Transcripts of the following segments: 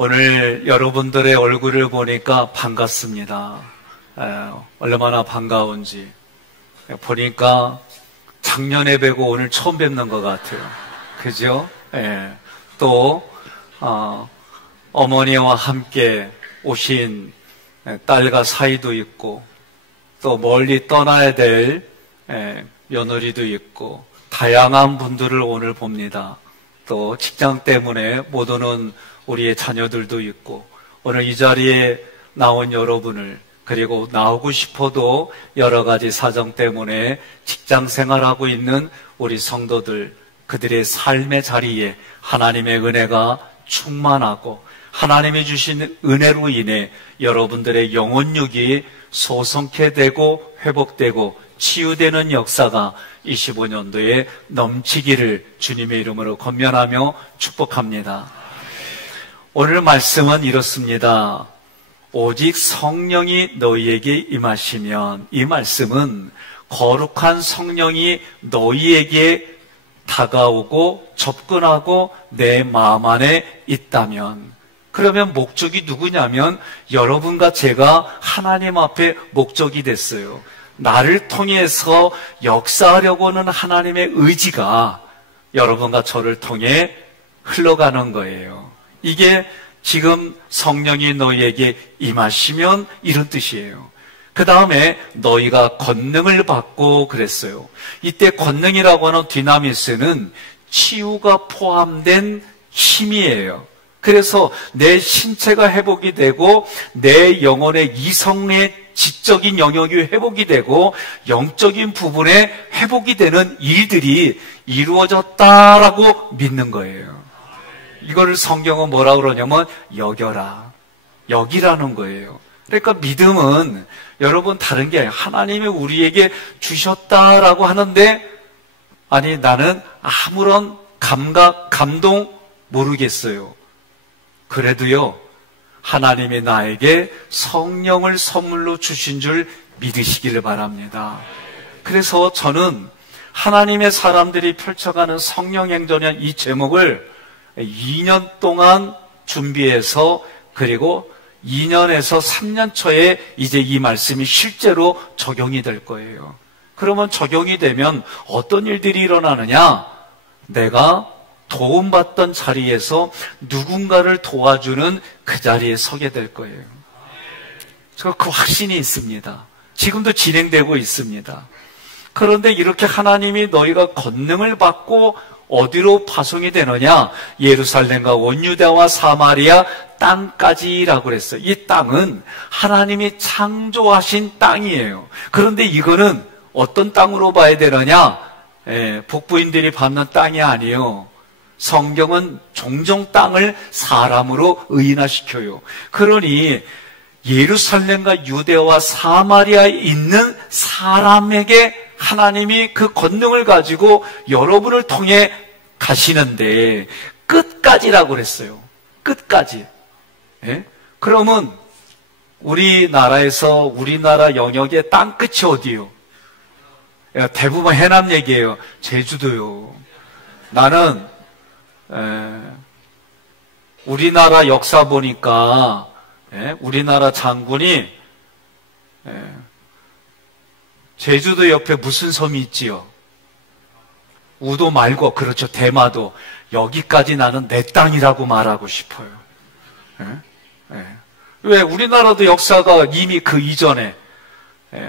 오늘 여러분들의 얼굴을 보니까 반갑습니다. 얼마나 반가운지. 보니까 작년에 뵈고 오늘 처음 뵙는 것 같아요. 그죠? 또 어머니와 함께 오신 딸과 사이도 있고, 또 멀리 떠나야 될 며느리도 있고, 다양한 분들을 오늘 봅니다. 또 직장 때문에 못 오는 우리의 자녀들도 있고, 오늘 이 자리에 나온 여러분을, 그리고 나오고 싶어도 여러 가지 사정 때문에 직장 생활하고 있는 우리 성도들, 그들의 삶의 자리에 하나님의 은혜가 충만하고 하나님이 주신 은혜로 인해 여러분들의 영혼육이 소성케 되고 회복되고 치유되는 역사가 25년도에 넘치기를 주님의 이름으로 권면하며 축복합니다. 오늘 말씀은 이렇습니다. 오직 성령이 너희에게 임하시면, 이 말씀은 거룩한 성령이 너희에게 다가오고 접근하고 내 마음 안에 있다면, 그러면 목적이 누구냐면 여러분과 제가 하나님 앞에 목적이 됐어요. 나를 통해서 역사하려고 하는 하나님의 의지가 여러분과 저를 통해 흘러가는 거예요. 이게 지금 성령이 너희에게 임하시면 이런 뜻이에요. 그 다음에 너희가 권능을 받고 그랬어요. 이때 권능이라고 하는 디나미스는 치유가 포함된 힘이에요. 그래서 내 신체가 회복이 되고 내 영혼의 이성의 지적인 영역이 회복이 되고 영적인 부분에 회복이 되는 일들이 이루어졌다라고 믿는 거예요. 이걸 성경은 뭐라고 그러냐면 여겨라, 여기라는 거예요. 그러니까 믿음은 여러분 다른 게 아니에요. 하나님이 우리에게 주셨다라고 하는데, 아니 나는 아무런 감각, 감동 모르겠어요. 그래도요, 하나님이 나에게 성령을 선물로 주신 줄 믿으시기를 바랍니다. 그래서 저는 하나님의 사람들이 펼쳐가는 성령행전이라는 이 제목을 2년 동안 준비해서, 그리고 2년에서 3년 초에 이제 이 말씀이 실제로 적용이 될 거예요. 그러면 적용이 되면 어떤 일들이 일어나느냐? 내가 도움받던 자리에서 누군가를 도와주는 그 자리에 서게 될 거예요. 저 그 확신이 있습니다. 지금도 진행되고 있습니다. 그런데 이렇게 하나님이 너희가 권능을 받고 어디로 파송이 되느냐? 예루살렘과 온유대와 사마리아 땅까지라고 그랬어요. 이 땅은 하나님이 창조하신 땅이에요. 그런데 이거는 어떤 땅으로 봐야 되느냐? 복부인들이 밟는 땅이 아니에요. 성경은 종종 땅을 사람으로 의인화시켜요. 그러니 예루살렘과 유대와 사마리아에 있는 사람에게 하나님이 그 권능을 가지고 여러분을 통해 가시는데, 끝까지라고 그랬어요. 끝까지. 그러면 우리나라에서, 우리나라 영역의 땅 끝이 어디요? 대부분 해남 얘기예요. 제주도요. 나는 우리나라 역사 보니까 우리나라 장군이 제주도 옆에 무슨 섬이 있지요? 우도 말고, 그렇죠, 대마도. 여기까지 나는 내 땅이라고 말하고 싶어요. 왜? 우리나라도 역사가 이미 그 이전에,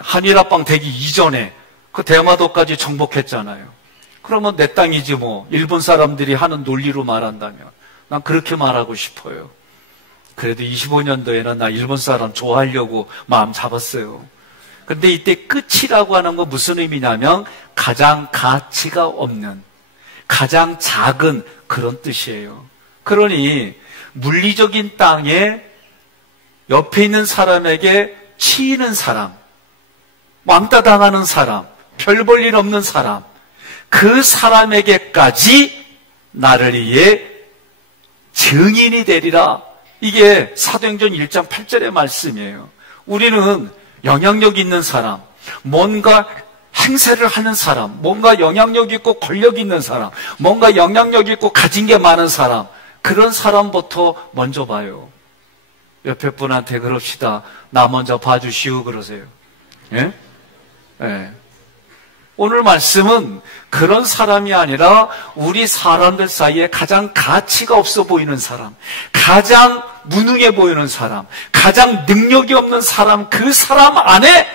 한일합방 되기 이전에 그 대마도까지 정복했잖아요. 그러면 내 땅이지 뭐. 일본 사람들이 하는 논리로 말한다면 난 그렇게 말하고 싶어요. 그래도 25년도에는 나 일본 사람 좋아하려고 마음 잡았어요. 근데 이때 끝이라고 하는 건 무슨 의미냐면 가장 가치가 없는, 가장 작은 그런 뜻이에요. 그러니 물리적인 땅에 옆에 있는 사람에게 치이는 사람, 왕따 당하는 사람, 별 볼 일 없는 사람, 그 사람에게까지 나를 위해 증인이 되리라. 이게 사도행전 1장 8절의 말씀이에요. 우리는 영향력 있는 사람, 뭔가 행세를 하는 사람, 뭔가 영향력 있고 권력 있는 사람, 뭔가 영향력 있고 가진 게 많은 사람, 그런 사람부터 먼저 봐요. 옆에 분한테 그럽시다. 나 먼저 봐주시오 그러세요. 예? 예. 오늘 말씀은 그런 사람이 아니라 우리 사람들 사이에 가장 가치가 없어 보이는 사람, 가장 무능해 보이는 사람, 가장 능력이 없는 사람, 그 사람 안에,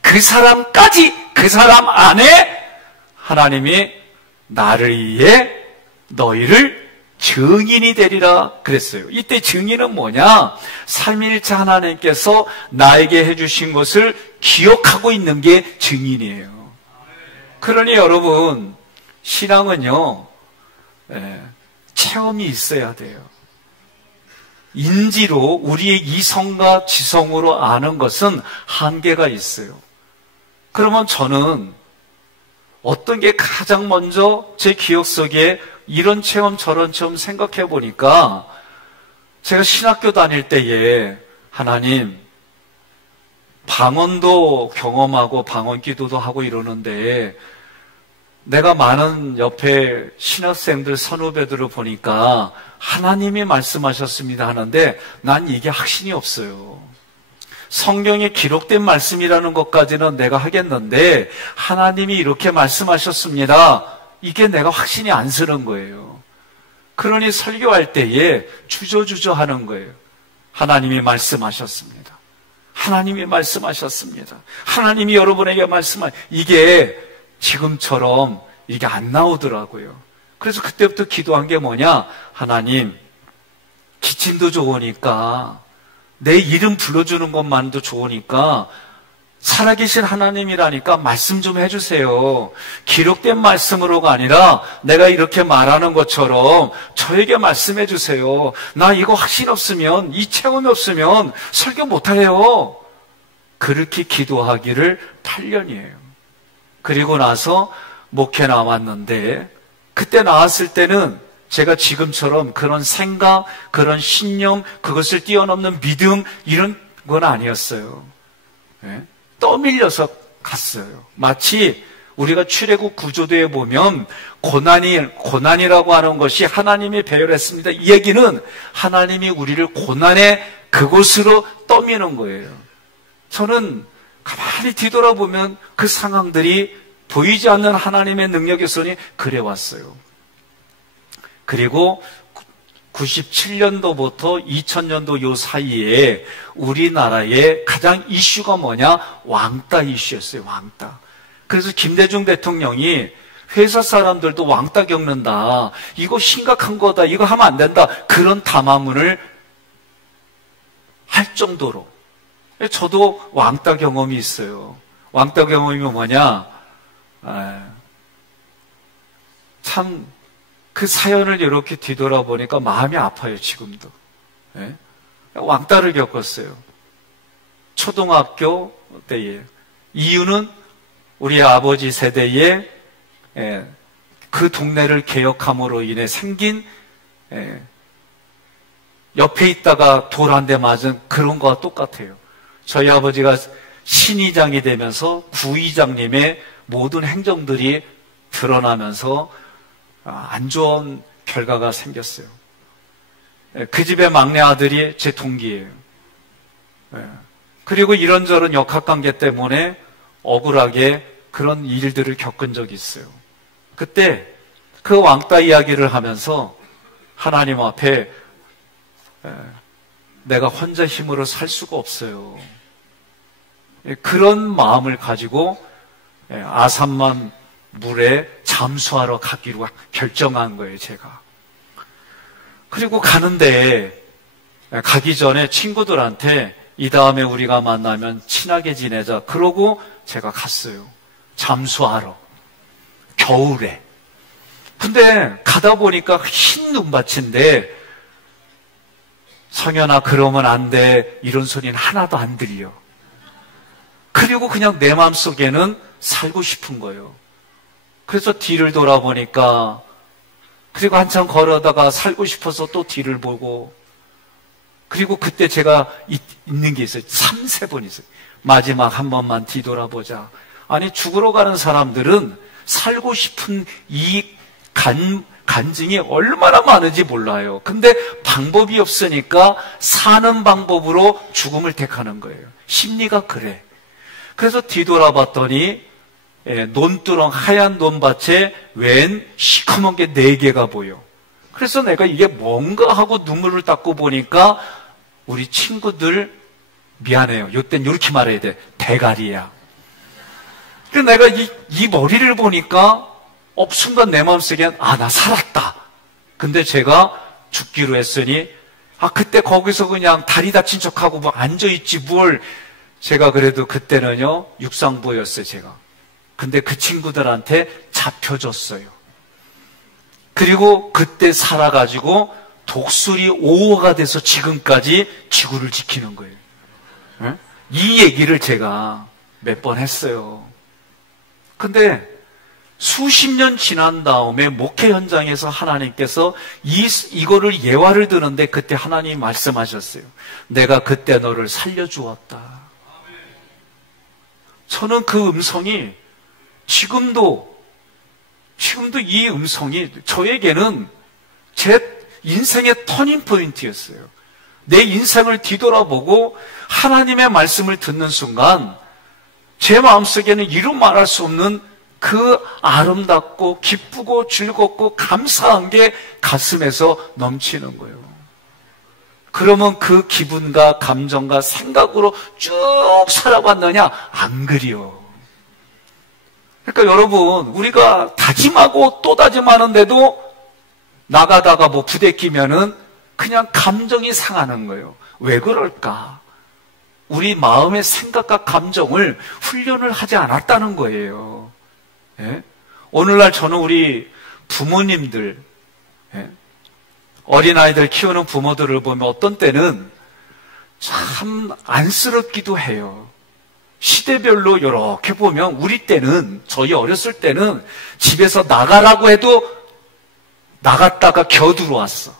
그 사람까지, 그 사람 안에 하나님이 나를 위해 너희를 증인이 되리라 그랬어요. 이때 증인은 뭐냐? 삼위일체 하나님께서 나에게 해주신 것을 기억하고 있는 게 증인이에요. 그러니 여러분, 신앙은요, 체험이 있어야 돼요. 인지로 우리의 이성과 지성으로 아는 것은 한계가 있어요. 그러면 저는 어떤 게 가장 먼저 제 기억 속에 이런 체험 저런 체험 생각해 보니까 제가 신학교 다닐 때에 하나님 방언도 경험하고 방언 기도도 하고 이러는데 내가 많은 옆에 신학생들 선후배들을 보니까 하나님이 말씀하셨습니다 하는데 난 이게 확신이 없어요. 성경에 기록된 말씀이라는 것까지는 내가 하겠는데 하나님이 이렇게 말씀하셨습니다. 이게 내가 확신이 안 서는 거예요. 그러니 설교할 때에 주저주저 하는 거예요. 하나님이 말씀하셨습니다. 하나님이 말씀하셨습니다. 하나님이 여러분에게 이게 지금처럼 이게 안 나오더라고요. 그래서 그때부터 기도한 게 뭐냐? 하나님, 기침도 좋으니까 내 이름 불러주는 것만도 좋으니까 살아계신 하나님이라니까 말씀 좀 해주세요. 기록된 말씀으로가 아니라 내가 이렇게 말하는 것처럼 저에게 말씀해 주세요. 나 이거 확신 없으면, 이 체험이 없으면 설교 못해요. 그렇게 기도하기를 8년이에요. 그리고 나서 목회 나왔는데 그때 나왔을 때는 제가 지금처럼 그런 생각, 그런 신념, 그것을 뛰어넘는 믿음 이런 건 아니었어요. 네? 떠밀려서 갔어요. 마치 우리가 출애굽 구조도에 보면 고난이라고 하는 것이 하나님이 배열했습니다. 이 얘기는 하나님이 우리를 고난의 그곳으로 떠미는 거예요. 저는 가만히 뒤돌아보면 그 상황들이 보이지 않는 하나님의 능력의 손이 그래왔어요. 그리고 97년도부터 2000년도 요 사이에 우리나라의 가장 이슈가 뭐냐? 왕따 이슈였어요. 왕따. 그래서 김대중 대통령이 회사 사람들도 왕따 겪는다. 이거 심각한 거다. 이거 하면 안 된다. 그런 담화문을 할 정도로. 저도 왕따 경험이 있어요. 왕따 경험이 뭐냐? 참 그 사연을 이렇게 뒤돌아보니까 마음이 아파요, 지금도. 예? 왕따를 겪었어요. 초등학교 때에. 이유는 우리 아버지 세대에 그 동네를 개혁함으로 인해 생긴 옆에 있다가 돌 한 대 맞은 그런 거와 똑같아요. 저희 아버지가 신의장이 되면서 부의장님의 모든 행정들이 드러나면서 안 좋은 결과가 생겼어요. 그 집의 막내 아들이 제 동기예요. 그리고 이런저런 역학관계 때문에 억울하게 그런 일들을 겪은 적이 있어요. 그때 그 왕따 이야기를 하면서 하나님 앞에 내가 혼자 힘으로 살 수가 없어요. 그런 마음을 가지고 아산만 물에 잠수하러 가기로 결정한 거예요, 제가. 그리고 가는데 가기 전에 친구들한테 이 다음에 우리가 만나면 친하게 지내자. 그러고 제가 갔어요. 잠수하러. 겨울에. 근데 가다 보니까 흰 눈밭인데 성현아 그러면 안 돼. 이런 소리는 하나도 안 들려. 그리고 그냥 내 마음속에는 살고 싶은 거예요. 그래서 뒤를 돌아보니까 그리고 한참 걸어다가 살고 싶어서 또 뒤를 보고 그리고 그때 제가 있는 게 있어요. 3-4번 있어요. 마지막 한 번만 뒤돌아보자. 아니 죽으러 가는 사람들은 살고 싶은 이 간증이 얼마나 많은지 몰라요. 근데 방법이 없으니까 사는 방법으로 죽음을 택하는 거예요. 심리가 그래. 그래서 뒤돌아봤더니 논두렁 하얀 논밭에 웬 시커먼 게 4개가 보여. 그래서 내가 이게 뭔가 하고 눈물을 닦고 보니까 우리 친구들 미안해요. 이땐 이렇게 말해야 돼. 대가리야. 그래서 내가 이 머리를 보니까 순간 내 마음속엔 나 살았다. 근데 제가 죽기로 했으니 그때 거기서 그냥 다리 다친 척하고 뭐 앉아있지 뭘. 제가 그래도 그때는요 육상부였어요. 제가. 근데 그 친구들한테 잡혀줬어요. 그리고 그때 살아가지고 독수리 5호가 돼서 지금까지 지구를 지키는 거예요. 응? 이 얘기를 제가 몇 번 했어요. 근데 수십 년 지난 다음에 목회 현장에서 하나님께서 이거를 예화를 드는데 그때 하나님이 말씀하셨어요. 내가 그때 너를 살려주었다. 저는 그 음성이 지금도 이 음성이 저에게는 제 인생의 터닝 포인트였어요. 내 인생을 뒤돌아보고 하나님의 말씀을 듣는 순간 제 마음속에는 이루 말할 수 없는 그 아름답고 기쁘고 즐겁고 감사한 게 가슴에서 넘치는 거예요. 그러면 그 기분과 감정과 생각으로 쭉 살아봤느냐? 안 그리요. 그러니까 여러분, 우리가 다짐하고 또 다짐하는데도 나가다가 뭐 부대끼면은 그냥 감정이 상하는 거예요. 왜 그럴까? 우리 마음의 생각과 감정을 훈련을 하지 않았다는 거예요. 예? 오늘날 저는 우리 부모님들, 어린아이들 키우는 부모들을 보면 어떤 때는 참 안쓰럽기도 해요. 시대별로 이렇게 보면 우리 때는, 저희 어렸을 때는 집에서 나가라고 해도 나갔다가 겨들어왔어.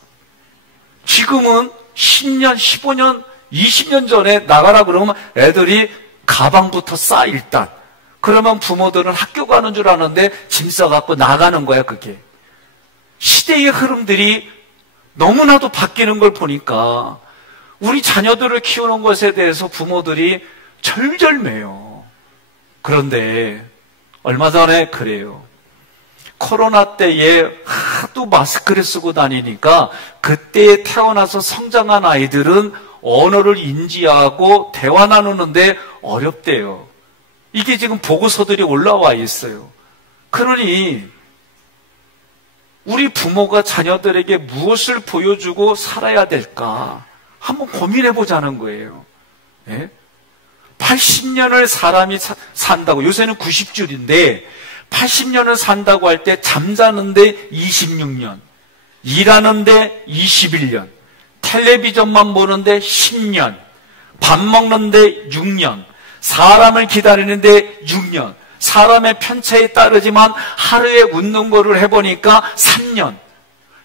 지금은 10년, 15년, 20년 전에 나가라 그러면 애들이 가방부터 싸 일단. 그러면 부모들은 학교 가는 줄 아는데 짐 싸갖고 나가는 거야 그게. 시대의 흐름들이 너무나도 바뀌는 걸 보니까 우리 자녀들을 키우는 것에 대해서 부모들이 절절매요. 그런데 얼마 전에 그래요. 코로나 때에 하도 마스크를 쓰고 다니니까 그때에 태어나서 성장한 아이들은 언어를 인지하고 대화 나누는데 어렵대요. 이게 지금 보고서들이 올라와 있어요. 그러니 우리 부모가 자녀들에게 무엇을 보여주고 살아야 될까 한번 고민해 보자는 거예요. 예? 80년을 사람이 산다고, 요새는 90줄인데 80년을 산다고 할 때 잠자는데 26년, 일하는데 21년, 텔레비전만 보는데 10년, 밥 먹는데 6년, 사람을 기다리는데 6년, 사람의 편차에 따르지만 하루에 웃는 거를 해보니까 3년.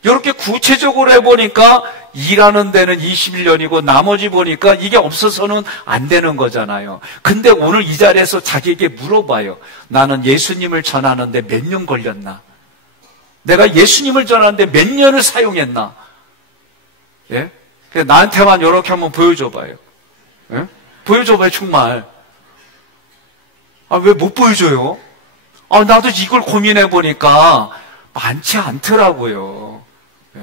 이렇게 구체적으로 해보니까 일하는 데는 21년이고 나머지 보니까 이게 없어서는 안 되는 거잖아요. 근데 오늘 이 자리에서 자기에게 물어봐요. 나는 예수님을 전하는데 몇 년 걸렸나? 내가 예수님을 전하는데 몇 년을 사용했나? 예? 나한테만 이렇게 한번 보여줘봐요. 예? 보여줘봐요, 정말. 왜 못 보여줘요? 나도 이걸 고민해보니까 많지 않더라고요. 예?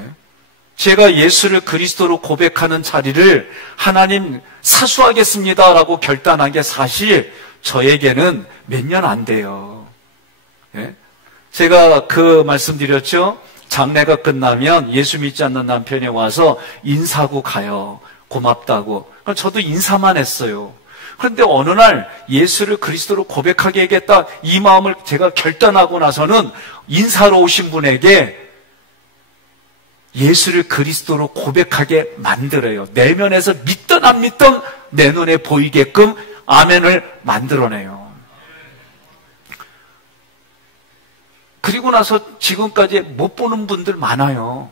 제가 예수를 그리스도로 고백하는 자리를 하나님 사수하겠습니다라고 결단한 게 사실 저에게는 몇 년 안 돼요. 예? 제가 그 말씀드렸죠? 장례가 끝나면 예수 믿지 않는 남편이 와서 인사하고 가요. 고맙다고. 저도 인사만 했어요. 그런데 어느 날 예수를 그리스도로 고백하게 하겠다 이 마음을 제가 결단하고 나서는 인사로 오신 분에게 예수를 그리스도로 고백하게 만들어요. 내면에서 믿든 안 믿든 내 눈에 보이게끔 아멘을 만들어내요. 그리고 나서 지금까지 못 보는 분들 많아요.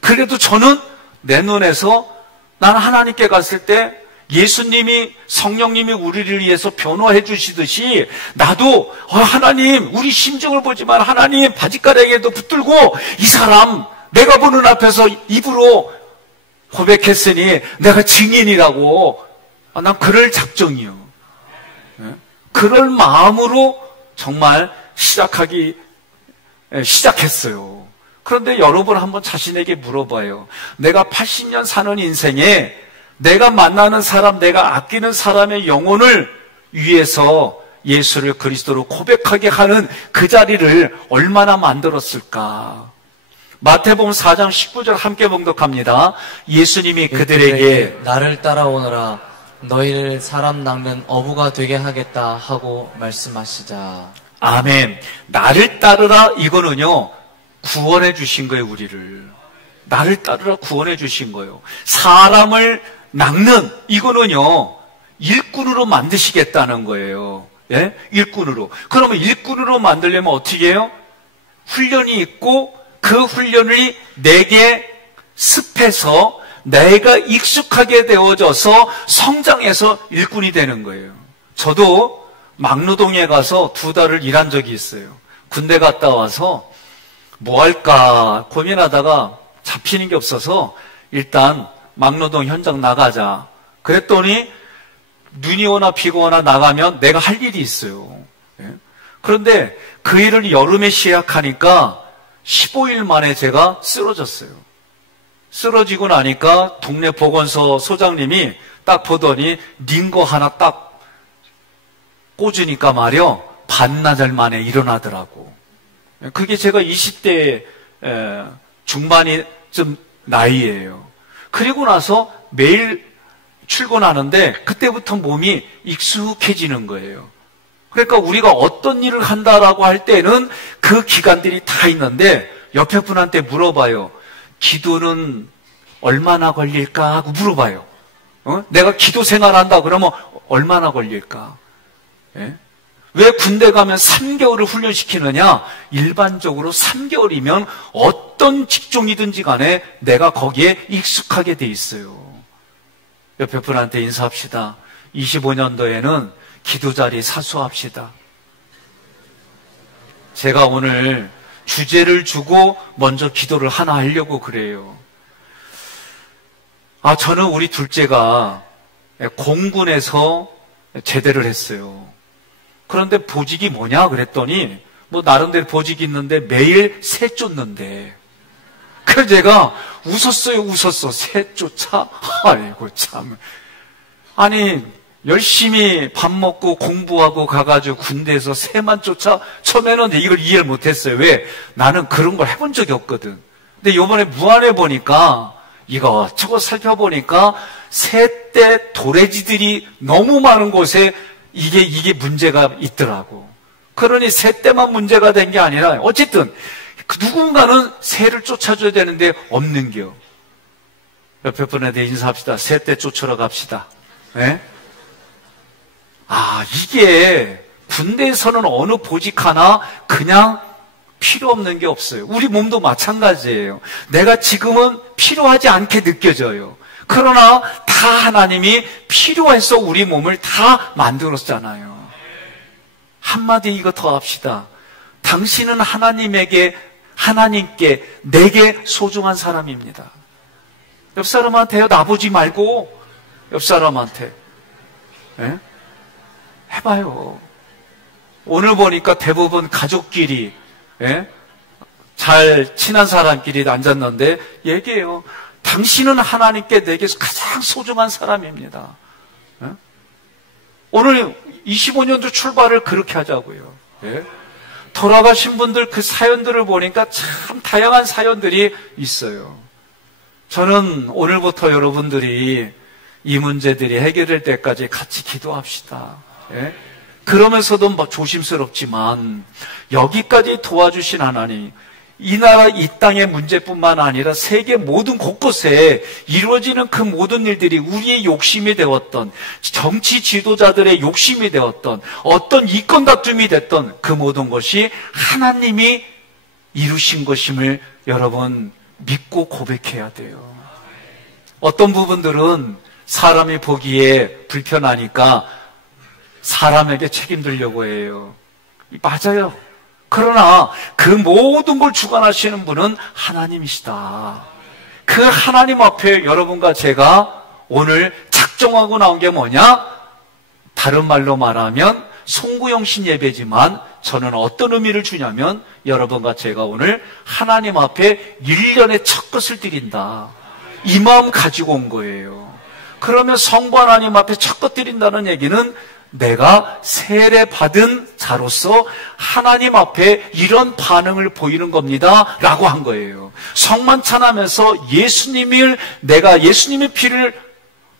그래도 저는 내 눈에서 나는 하나님께 갔을 때 예수님이, 성령님이 우리를 위해서 변호해 주시듯이 나도 하나님, 우리 심정을 보지만 하나님 바짓가랑이에도 붙들고 이 사람 내가 보는 앞에서 입으로 고백했으니 내가 증인이라고, 난 그럴 작정이요. 그럴 마음으로 정말 시작했어요. 그런데 여러분 한번 자신에게 물어봐요. 내가 80년 사는 인생에 내가 만나는 사람, 내가 아끼는 사람의 영혼을 위해서 예수를 그리스도로 고백하게 하는 그 자리를 얼마나 만들었을까? 마태복음 4장 19절 함께 봉독합니다. 예수님이 그들에게 나를 따라오너라, 너희를 사람 낚는 어부가 되게 하겠다 하고 말씀하시자. 아멘. 나를 따르라, 이거는요 구원해 주신 거예요. 우리를 나를 따르라 구원해 주신 거예요. 사람을 낚는, 이거는요 일꾼으로 만드시겠다는 거예요. 예? 일꾼으로. 그러면 일꾼으로 만들려면 어떻게 해요? 훈련이 있고 그 훈련이 내게 습해서 내가 익숙하게 되어져서 성장해서 일꾼이 되는 거예요. 저도 막노동에 가서 2달을 일한 적이 있어요. 군대 갔다 와서 뭐 할까 고민하다가 잡히는 게 없어서 일단 막노동 현장 나가자. 그랬더니 눈이 오나 비가 오나 나가면 내가 할 일이 있어요. 그런데 그 일을 여름에 시작하니까 15일 만에 제가 쓰러졌어요. 쓰러지고 나니까 동네 보건소 소장님이 딱 보더니 링거 하나 딱 꽂으니까 말이요 반나절 만에 일어나더라고. 그게 제가 20대 중반이 좀 나이예요. 그리고 나서 매일 출근하는데 그때부터 몸이 익숙해지는 거예요. 그러니까 우리가 어떤 일을 한다라고 할 때는 그 기간들이 다 있는데 옆에 분한테 물어봐요. 기도는 얼마나 걸릴까 하고 물어봐요. 내가 기도 생활한다 그러면 얼마나 걸릴까? 예? 왜 군대 가면 3개월을 훈련시키느냐? 일반적으로 3개월이면 어떤 직종이든지 간에 내가 거기에 익숙하게 돼 있어요. 옆에 분한테 인사합시다. 25년도에는 기도 자리 사수합시다. 제가 오늘 주제를 주고 먼저 기도를 하나 하려고 그래요. 저는 우리 둘째가 공군에서 제대를 했어요. 그런데 보직이 뭐냐 그랬더니 뭐 나름대로 보직이 있는데 매일 새 쫓는데. 그래서 제가 웃었어. 새 쫓아? 아이고 참. 아니 열심히 밥 먹고 공부하고 가가지고 군대에서 새만 쫓아? 처음에는 이걸 이해를 못했어요. 왜? 나는 그런 걸 해본 적이 없거든. 근데 이번에 무안에 보니까 이것저것 살펴보니까 새떼 도래지들이 너무 많은 곳에 이게 문제가 있더라고. 그러니 새떼만 문제가 된 게 아니라 어쨌든 누군가는 새를 쫓아줘야 되는데 없는겨. 옆에 분한테 인사합시다. 새떼 쫓으러 갑시다. 네? 이게 군대에서는 어느 보직 하나 그냥 필요 없는 게 없어요. 우리 몸도 마찬가지예요. 내가 지금은 필요하지 않게 느껴져요. 그러나 다 하나님이 필요해서 우리 몸을 다 만들었잖아요. 한마디 이거 더 합시다. 당신은 하나님께 내게 소중한 사람입니다. 옆 사람한테요 나보지 말고 옆 사람한테 해봐요. 오늘 보니까 대부분 가족끼리 잘 친한 사람끼리 앉았는데 얘기해요. 당신은 하나님께 내게 가장 소중한 사람입니다. 오늘 25년도 출발을 그렇게 하자고요. 돌아가신 분들 그 사연들을 보니까 참 다양한 사연들이 있어요. 저는 오늘부터 여러분들이 이 문제들이 해결될 때까지 같이 기도합시다. 그러면서도 뭐 조심스럽지만 여기까지 도와주신 하나님, 이 나라 이 땅의 문제뿐만 아니라 세계 모든 곳곳에 이루어지는 그 모든 일들이 우리의 욕심이 되었던, 정치 지도자들의 욕심이 되었던, 어떤 이권 다툼이 됐던 그 모든 것이 하나님이 이루신 것임을 여러분 믿고 고백해야 돼요. 어떤 부분들은 사람이 보기에 불편하니까 사람에게 책임들려고 해요. 맞아요. 그러나 그 모든 걸 주관하시는 분은 하나님이시다. 그 하나님 앞에 여러분과 제가 오늘 작정하고 나온 게 뭐냐? 다른 말로 말하면 송구영신 예배지만 저는 어떤 의미를 주냐면 여러분과 제가 오늘 하나님 앞에 1년의 첫 것을 드린다. 이 마음 가지고 온 거예요. 그러면 성부 하나님 앞에 첫 것 드린다는 얘기는 내가 세례 받은 자로서 하나님 앞에 이런 반응을 보이는 겁니다 라고 한 거예요. 성만찬하면서 내가 예수님의 피를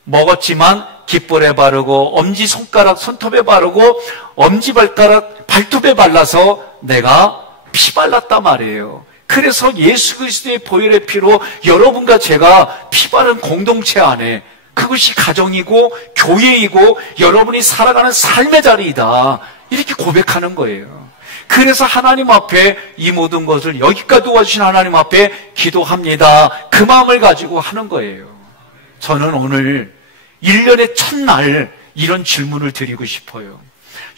먹었지만 깃볼에 바르고 엄지손가락 손톱에 바르고 엄지발가락 발톱에 발라서 내가 피 발랐단 말이에요. 그래서 예수 그리스도의 보혈의 피로 여러분과 제가 피 바른 공동체 안에 그것이 가정이고 교회이고 여러분이 살아가는 삶의 자리이다. 이렇게 고백하는 거예요. 그래서 하나님 앞에 이 모든 것을 여기까지 도와주신 하나님 앞에 기도합니다. 그 마음을 가지고 하는 거예요. 저는 오늘 1년의 첫날 이런 질문을 드리고 싶어요.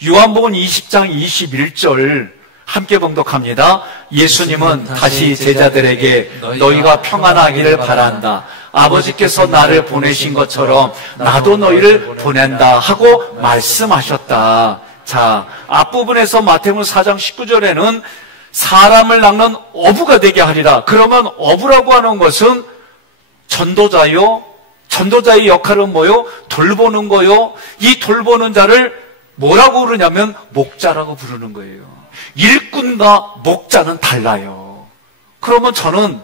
요한복음 20장 21절 함께 봉독합니다. 예수님은 다시 제자들에게 너희가 평안하기를 바란다. 아버지께서 나를 보내신 것처럼 나도 너희를 보낸다 하고 말씀하셨다. 자, 앞부분에서 마태복음 4장 19절에는 사람을 낚는 어부가 되게 하리라. 그러면 어부라고 하는 것은 전도자요. 전도자의 역할은 뭐요? 돌보는 거요. 이 돌보는 자를 뭐라고 부르냐면 목자라고 부르는 거예요. 일꾼과 목자는 달라요. 그러면 저는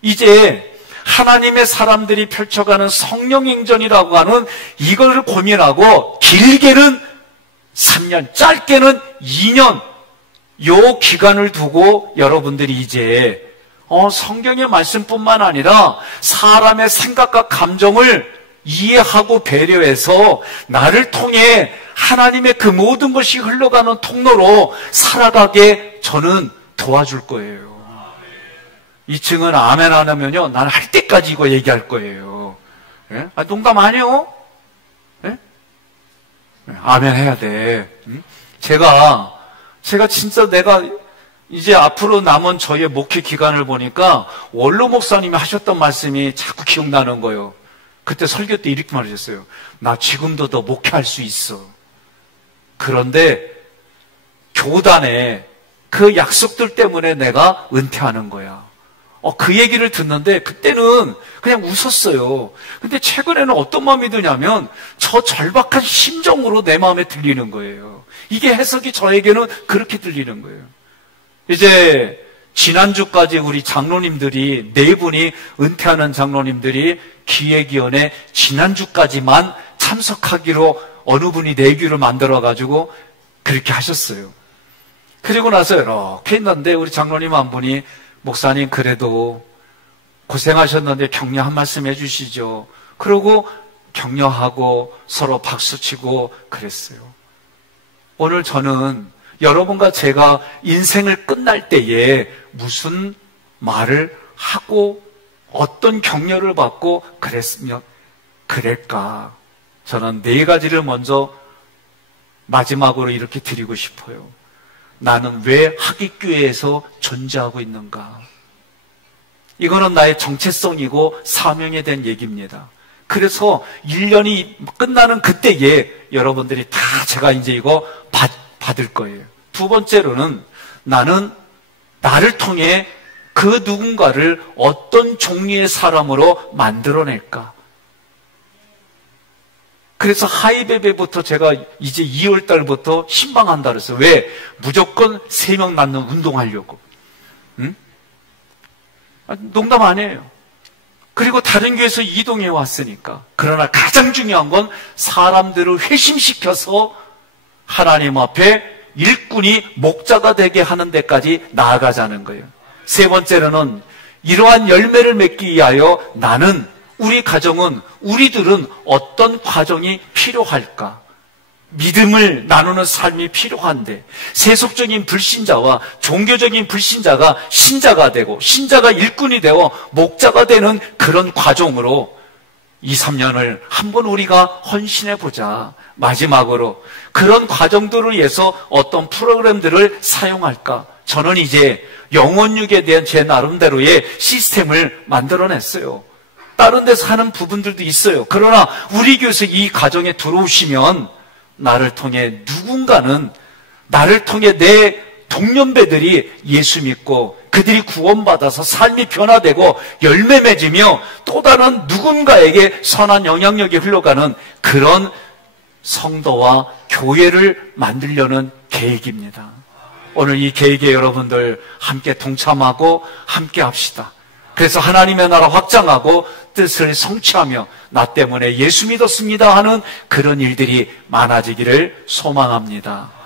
이제 하나님의 사람들이 펼쳐가는 성령행전이라고 하는 이걸 고민하고 길게는 3년, 짧게는 2년 요 기간을 두고 여러분들이 이제 성경의 말씀뿐만 아니라 사람의 생각과 감정을 이해하고 배려해서 나를 통해 하나님의 그 모든 것이 흘러가는 통로로 살아가게 저는 도와줄 거예요. 2층은 아멘 안 하면요, 나는 할 때까지 이거 얘기할 거예요. 예? 농담 아니에요? 예? 아멘 해야 돼. 제가 진짜 내가 이제 앞으로 남은 저의 목회 기간을 보니까 원로 목사님이 하셨던 말씀이 자꾸 기억나는 거예요. 그때 설교 때 이렇게 말하셨어요. 나 지금도 더 목회할 수 있어. 그런데 교단에 그 약속들 때문에 내가 은퇴하는 거야. 그 얘기를 듣는데 그때는 그냥 웃었어요. 근데 최근에는 어떤 마음이 드냐면 저 절박한 심정으로 내 마음에 들리는 거예요. 이게 해석이 저에게는 그렇게 들리는 거예요. 이제 지난주까지 우리 장로님들이 4분이 은퇴하는 장로님들이 기획위원회 지난주까지만 참석하기로 어느 분이 내규를 만들어가지고 그렇게 하셨어요. 그리고 나서 이렇게 했는데 우리 장로님 한 분이 목사님 그래도 고생하셨는데 격려 한 말씀 해주시죠. 그러고 격려하고 서로 박수치고 그랬어요. 오늘 저는 여러분과 제가 인생을 끝날 때에 무슨 말을 하고 어떤 격려를 받고 그랬으면 그럴까. 저는 4가지를 먼저 마지막으로 이렇게 드리고 싶어요. 나는 왜 학위교회에서 존재하고 있는가? 이거는 나의 정체성이고 사명에 대한 얘기입니다. 그래서 1년이 끝나는 그때에 여러분들이 다 제가 이제 이거 받을 거예요. 2번째로는 나는 나를 통해 그 누군가를 어떤 종류의 사람으로 만들어낼까? 그래서 하이베베부터 제가 이제 2월 달부터 신방한다 그랬어요. 왜? 무조건 3명 낳는 운동하려고. 응? 농담 아니에요. 그리고 다른 교회에서 이동해 왔으니까. 그러나 가장 중요한 건 사람들을 회심시켜서 하나님 앞에 일꾼이 목자가 되게 하는 데까지 나아가자는 거예요. 3번째로는 이러한 열매를 맺기 위하여 나는 우리 가정은 우리들은 어떤 과정이 필요할까? 믿음을 나누는 삶이 필요한데 세속적인 불신자와 종교적인 불신자가 신자가 되고 신자가 일꾼이 되어 목자가 되는 그런 과정으로 2, 3년을 한번 우리가 헌신해 보자. 마지막으로 그런 과정들을 위해서 어떤 프로그램들을 사용할까? 저는 이제 영혼육에 대한 제 나름대로의 시스템을 만들어냈어요. 다른 데서 하는 부분들도 있어요. 그러나 우리 교회에서 이 가정에 들어오시면 나를 통해 누군가는, 나를 통해 내 동년배들이 예수 믿고 그들이 구원받아서 삶이 변화되고 열매 맺으며 또 다른 누군가에게 선한 영향력이 흘러가는 그런 성도와 교회를 만들려는 계획입니다. 오늘 이 계획에 여러분들 함께 동참하고 함께 합시다. 그래서 하나님의 나라 확장하고 뜻을 성취하며 나 때문에 예수 믿었습니다 하는 그런 일들이 많아지기를 소망합니다.